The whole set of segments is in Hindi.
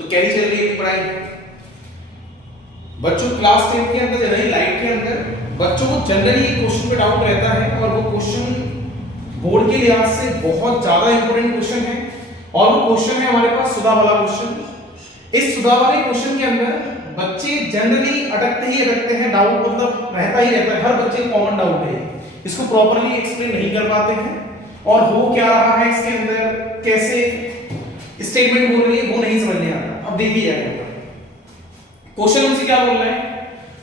तो कैसी चल रही है पढ़ाई बच्चों? क्लास 10 के अंदर जनरली लाइफ के अंदर बच्चों को जनरली क्वेश्चन पे डाउट रहता है और वो क्वेश्चन बोर्ड के लिहाज से बहुत ज्यादा इंपॉर्टेंट क्वेश्चन है और वो क्वेश्चन है हमारे पास सुधा वाला क्वेश्चन। इस सुधा वाले क्वेश्चन के अंदर बच्चे जनरली अटकते हैं, डाउट मतलब रहता ही रहता है, हर बच्चे कॉमन डाउट है, इसको प्रॉपर्ली एक्सप्लेन नहीं कर पाते हैं और हो क्या रहा है इसके अंदर, कैसे स्टेटमेंट बोल रही है वो नहीं समझ में आता। अब देखिए जाएगा क्वेश्चन हमसे क्या बोल रहा है,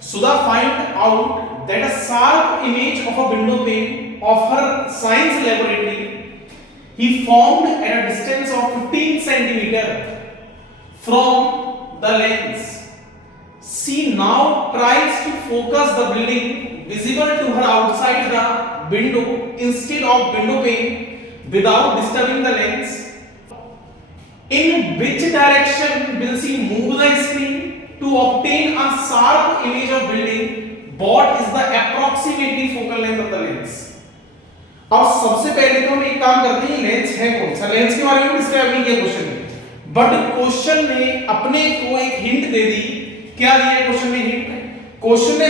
Sudha find out that a sharp image of a window pane of her science laboratory he formed at a distance of 15 centimeter from the lens. She now tries to focus the building visible to her outside the window instead of window pane without disturbing the lens. In which direction will she move the screen to obtain a sharp image of building? What is the approximately focal length of the lens? अब सबसे पहले तो हम एक काम करते हैं, लेंस है कौन सा, लेंस के बारे में डिस्क्राइब नहीं किया क्वेश्चन में, बट क्वेश्चन ने अपने को एक हिंट दे दी। क्या दिया क्वेश्चन ने हिंट? क्वेश्चन ने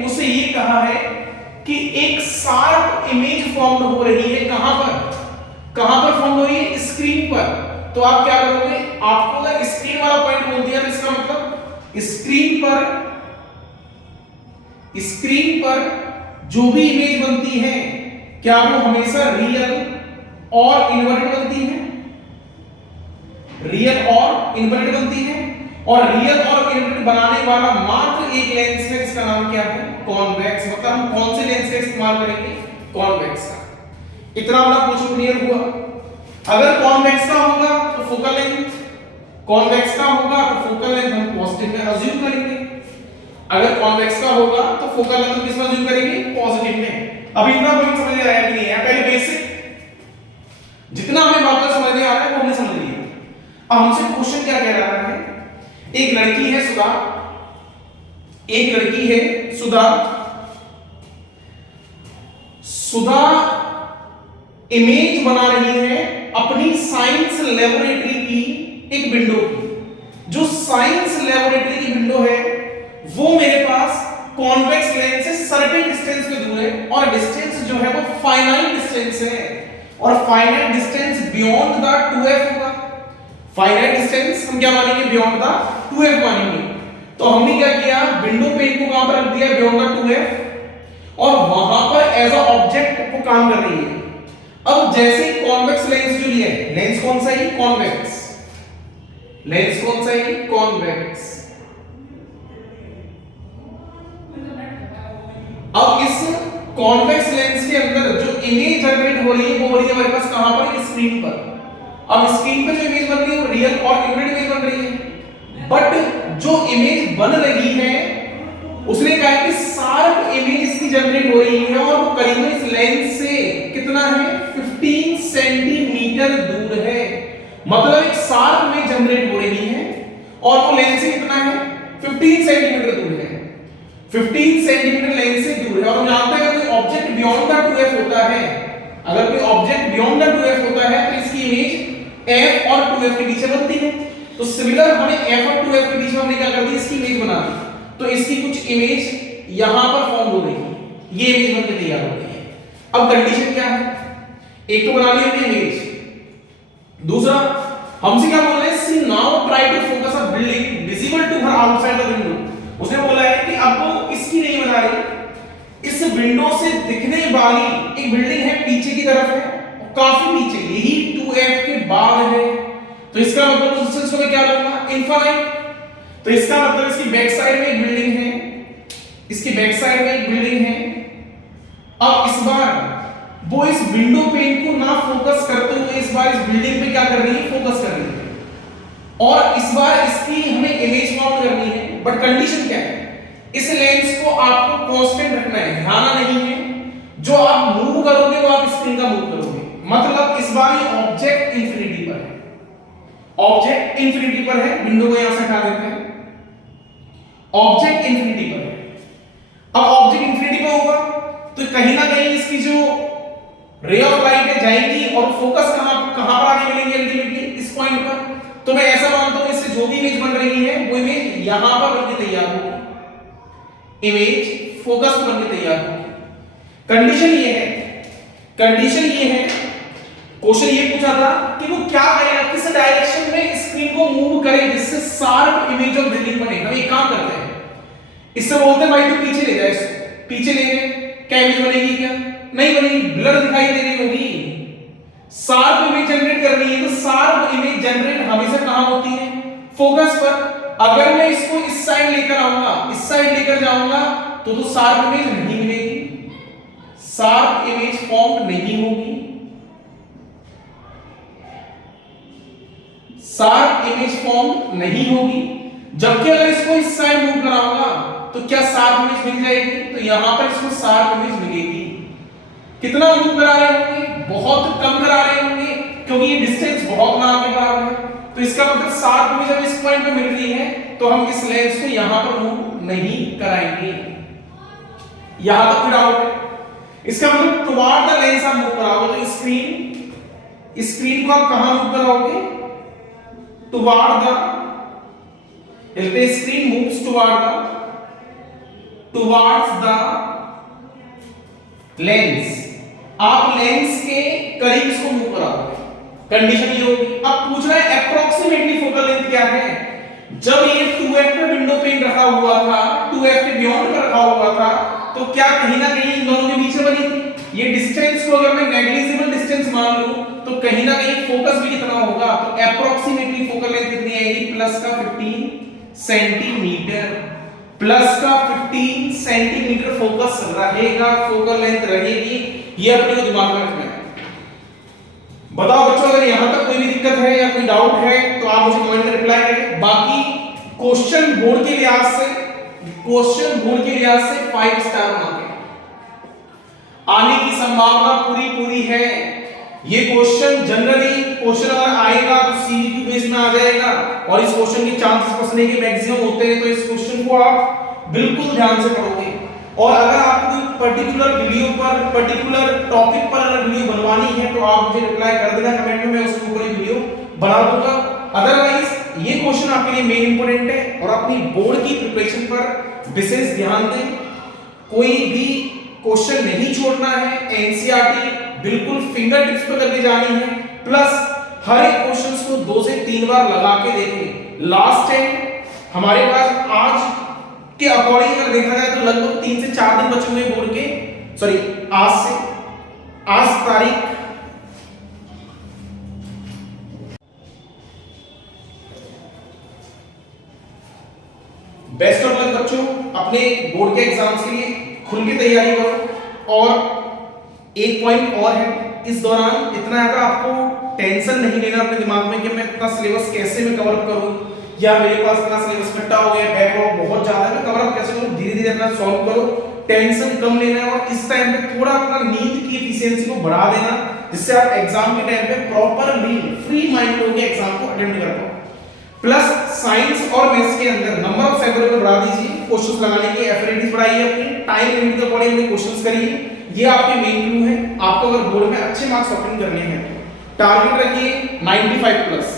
मुझसे ये कहा है कि एक शार्प इमेज फॉर्म हो रही है। कहां पर फॉर्म हो रही है? स्क्रीन पर। तो आप क्या करोगे, आपको अगर स्क्रीन वाला पॉइंट बोल दिया तो इसका मतलब स्क्रीन पर जो भी इमेज बनती है क्या वो हमेशा रियल और इन्वर्टेड बनती है? रियल और इन्वर्टेड बनती है, और रियल और इन्वर्टेड बनाने वाला मात्र एक लेंस है जिसका नाम क्या है? कॉन्वेक्स। मतलब हम कौन से लेंस का इस्तेमाल करेंगे? कॉन्वेक्स का। इतना अपना क्वेश्चन क्लियर हुआ। अगर कॉन्वेक्स का होगा तो फोकल लेंथ हम पॉजिटिव में अज्यूम करेंगे, अगर कॉन्वेक्स का होगा तो फोकल लेंथ किस में अज्यूम करेंगे? पॉजिटिव में। अब इतना पॉइंट समझ में आया कि नहीं है? पहले बेसिक जितना हमें बातें समझ में आ रहा है वो हमने समझ लिया। अब हमसे क्वेश्चन क्या कह रहा है, एक लड़की है सुधा इमेज बना रही है अपनी साइंस लेबोरेटरी की एक विंडो की। जो साइंस लेबोरेटरी की विंडो है वो मेरे पास कॉन्वेक्स लेंस से सर्टेन डिस्टेंस पे दूर है, और डिस्टेंस जो है वो फाइनाइट डिस्टेंस है, और finite distance beyond the 2f होगा। फाइनाइट डिस्टेंस हम क्या मानेंगे? बियॉन्ड द 2f मानेंगे। तो हमने क्या किया, विंडो पेन को कहां पर रख दिया? बियॉन्ड द 2f, और वहां पर एज अ ऑब्जेक्ट को काम कर रही है। अब जैसे कॉन्वेक्स लेंस जो लिया है, लेंस कौन सा है? कॉन्वेक्स। लेंस कौन सा है? कॉन्वेक्स। अब इस कॉन्वेक्स लेंस के अंदर जो इमेज जनरेट हो रही है वो हो रही है हमारे पास कहां पर? स्क्रीन पर। अब स्क्रीन पर जो इमेज बन रही है वो रियल और इन्वर्टेड इमेज बन रही है, बट जो इमेज बन रही है उसने कहा कि शार्प इमेज इसकी जनरेट हो रही है और वो करीबन इस लेंस से कितना है? 15 सेंटीमीटर दूर है। मतलब एक शार्प इमेज जनरेट हो रही है और वो लेंस से कितना है? 15 सेंटीमीटर दूर है। 15 सेंटीमीटर लेंस से दूर है। और हम जानते हैं कोई ऑब्जेक्ट बियॉन्ड द 2f होता है, अगर कोई ऑब्जेक्ट बियॉन्ड द 2f होता है तो इसकी इमेज f और 2f के बीच में बनती है। तो सिमिलर हमें f और 2f के बीच में हमने क्या कर दी? इसकी इमेज बना दी। तो इसकी कुछ इमेज यहां पर फॉर्म हो रही है, ये इमेज बनके तैयार हो रही है। अब कंडीशन क्या है? एक तो बना ली हमने इमेज, दूसरा हमसे क्या बोल रहे हैं? See now try to focus a building visible to her outside the window. उसने बोला है कि अब वो इसकी नहीं बना रही, इस विंडो से दिखने वाली एक बिल्डिंग है, पीछे की तरफ है, काफी पीछे, यही 2f के बाद है। तो इसका मतलब उस डिस्टेंस को मैं क्या लूंगा? इनफाइनाइट। तो इसका मतलब इसकी बैक साइड में एक बिल्डिंग है, अब इस बार वो इस विंडो पेन को ना फोकस करते हुए इस बार इस बिल्डिंग पे क्या कर रही है? फोकस कर रही है, और इस बार इसकी हमें इमेज फॉर्म करनी है। बट कंडीशन क्या है? इस लेंस को आपको कांस्टेंट रखना है, हिलाना नहीं है। जो आप मूव करोगे वो आप स्क्रीन का मूव करोगे। मतलब इस बार ये ऑब्जेक्ट इंफिनिटी पर है, विंडो को यहां से हटा देते हैं, ऑब्जेक्ट इंफिनिटी पर है। अब ऑब्जेक्ट इंफिनिटी पर होगा तो कहीं ना कहीं इसकी जो रे ऑफ लाइट है जाएगी और फोकस कहां पर आने मिलेंगे? अल्टीमेटली की इमेज बन रही है वो इमेज यहां पर बनके तैयार होगी, इमेज फोकस बनके तैयार होगी। कंडीशन ये है, कंडीशन ये है, क्वेश्चन ये पूछा था कि वो क्या करेगा, किस डायरेक्शन में स्क्रीन को मूव करे जिससे शार्प इमेज ऑफ बिल्डिंग बने। हम एक काम करते हैं, इससे बोलते हैं भाई तू पीछे ले जा, इसको पीछे ले गए, क्या इमेज बनेगी, क्या नहीं बनेगी, ब्लर दिखाई दे रही होगी। शार्प इमेज जनरेट करनी है तो शार्प इमेज जनरेट हमेशा कहां होती है, फोकस पर। अगर मैं इसको इस साइड लेकर आऊंगा, इस साइड लेकर जाऊंगा तो शार्प इमेज नहीं मिलेगी, शार्प इमेज फॉर्म नहीं होगी, शार्प इमेज फॉर्म नहीं होगी। जबकि अगर इसको इस साइड मूव कराऊंगा तो क्या शार्प इमेज मिल जाएगी, तो यहां पर इसको शार्प इमेज मिलेगी। कितना मूव करा रहे होंगे, बहुत कम करा रहे होंगे क्योंकि ये डिस्टेंस बहुत ना के बराबर है। तो इसका मतलब शार्प इमेज जब इस पॉइंट पे मिल रही है तो हम इस लेंस को यहां पर मूव नहीं कराएंगे। यहां तक कोई डाउट है? इसका मतलब टुवर्ड द लेंस आप मूव कराओगे तो स्क्रीन को आप कहां मूव कराओगे, toward the, the screen moves towards the lens। आप लेंस के करीब इसको मूव कराओगे, कंडीशन ये होगी। अब पूछ रहा है अप्रोक्सीमेटली फोकल लेंथ क्या है। जब ये 2f पे विंडो पेन रखा हुआ था, 2f पे बियॉन्ड पर रखा हुआ था, तो क्या कहीं ना कहीं इन दोनों के बीच में बनी थी। ये डिस्टेंस को अगर मैं नेग्लिजिबल डिस्टेंस मान लूं तो कहीं ना कहीं फोकस भी कितना होगा, तो अप्रोक्सीमेटली फोकल लेंथ कितनी आएगी, प्लस का 15 सेंटीमीटर, प्लस का 15 सेंटीमीटर फोकस रहेगा, फोकल लेंथ रहेगी। ये अपने को दिमाग में रखना है। बताओ बच्चों, अगर यहां तक कोई भी दिक्कत है या कोई डाउट है तो आप मुझे कमेंट में रिप्लाई करें। बाकी क्वेश्चन बोर्ड के लिहाज से, क्वेश्चन बोर्ड के लिहाज से 5 स्टार मार्क आने की संभावना पूरी है। ये क्वेश्चन जनरली क्वेश्चन अगर आएगा तो सीक्यू बेस में आ जाएगा और इस क्वेश्चन के चांसेस फंसने के मैक्सिमम होते हैं, तो इस क्वेश्चन को आप बिल्कुल ध्यान से पढ़ोगे। और अगर आपको कोई पर्टिकुलर वीडियो पर, पर्टिकुलर टॉपिक पर अगर वीडियो बनवानी है तो आप मुझे रिप्लाई कर देना कमेंट में, मैं उसके ऊपर वीडियो बना दूंगा। अदरवाइज ये क्वेश्चन आपके लिए मेन इंपॉर्टेंट है और अपनी बोर्ड की प्रिपरेशन पर विशेष ध्यान दें। कोई भी क्वेश्चन नहीं छोड़ना है, एनसीईआरटी बिल्कुल फिंगर टिप्स पे करके जानी है, प्लस हर एक क्वेश्चंस को 2 से 3 बार लगा के देखें। लास्ट टाइम हमारे पास आज के अकॉर्डिंग अगर देखा जाए तो लगभग 3 से 4 दिन बचे हुए बोर्ड के, सॉरी आज तारीख बेस्ट ऑफ लक बच्चों, अपने बोर्ड के एग्जाम्स के लिए खुल के तैयारी करो। और एक पॉइंट और है, इस दौरान इतना ज्यादा आपको टेंशन नहीं लेना अपने दिमाग में कि मैं इतना सिलेबस कैसे मैं कवर अप करूं या मेरे पास इतना सिलेबस इकट्ठा हो गया, बैकलॉग बहुत ज्यादा है, मैं कवर अप कैसे करूं। धीरे धीरे अपना सॉल्व करो, टेंशन कम लेना है और इस टाइम पे थोड़ा अपना नींद की एफिशिएंसी को बढ़ा देना, जिससे आप एग्जाम के टाइम पे प्रॉपरली फ्री माइंड होकर एग्जाम को अटेंड कर पाओ। प्लस साइंस और मैथ्स के अंदर नंबर ऑफ साइकिल को बढ़ा दीजिए, क्वेश्चंस लगाने की एफिनिटीज बढ़ाइए, अपनी टाइम लिमिट के अकॉर्डिंग अपने क्वेश्चंस करिए। ये आपके मेन क्लू है। आपको अगर बोर्ड में अच्छे मार्क्स ऑब्टेन करने हैं टारगेट रखिए 95 प्लस।